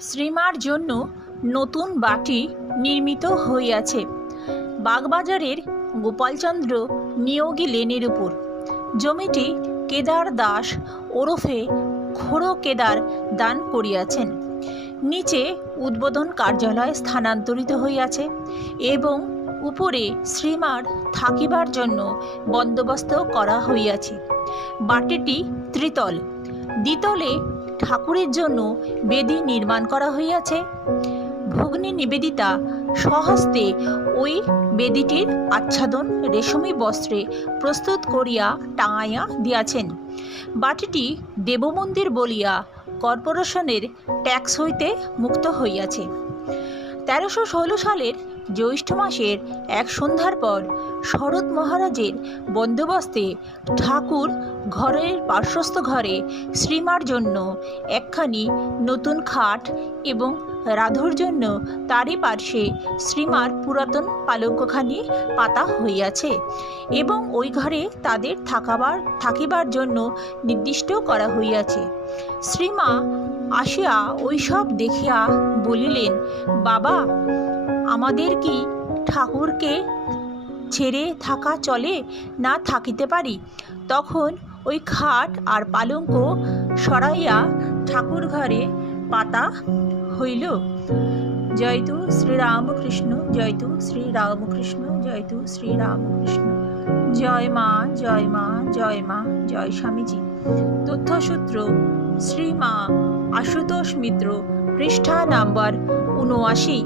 শ্রীমার জন্য নতুন বাটি নির্মিত হইয়াছে। বাগবাজারের গোপালচন্দ্র নিয়োগী লেনের উপর। জমিটি কেদার দাস ওরফে খোড়ো কেদার দান করিয়াছেন। নিচে উদ্বোধন কার্যালয় স্থানান্তরিত হইয়াছে এবং উপরে শ্রীমার থাকিবার জন্য বন্দোবস্ত করা হইয়াছে। বাটিটি ত্রিতল। দ্বিতলে ঠাকুরের জন্য বেদি নির্মাণ করা হইয়াছে। ভগ্নী নিবেদিতা সহস্তে ওই বেদিটির আচ্ছাদন রেশমি বস্ত্রে প্রস্তুত করিয়া টাঙাইয়া দিয়াছেন। বাটিটি দেবমন্দির বলিয়া কর্পোরেশনের ট্যাক্স হইতে মুক্ত হইয়াছে। তেরোশো ষোলো সালের জ্যৈষ্ঠ মাসের এক সন্ধ্যার পর শরৎ মহারাজের বন্দোবস্তে ঠাকুর ঘরের পার্শ্বস্থ ঘরে শ্রীমার জন্য একখানি নতুন খাট এবং রাধুর জন্য তারই পার্শ্বে শ্রীমার পুরাতন পালঙ্কখানি পাতা হইয়াছে এবং ওই ঘরে তাদের থাকাবার, থাকিবার জন্য নির্দিষ্ট করা হইয়াছে। শ্রীমা আসিয়া ওইসব দেখিয়া বলিলেন, বাবা, আমাদের কি ঠাকুরকে ছেড়ে থাকা চলে না থাকিতে পারি? তখন ওই খাট আর পালঙ্ক সরাইয়া ঠাকুর ঘরে পাতা হইল। জয়তু শ্রীরামকৃষ্ণ জয়তু শ্রীরামকৃষ্ণ জয়তু শ্রীরামকৃষ্ণ, জয় মা জয় মা জয় মা, জয় স্বামীজি। তথ্যসূত্র শ্রীমা আশুতোষ মিত্র পৃষ্ঠা নাম্বার উনআশি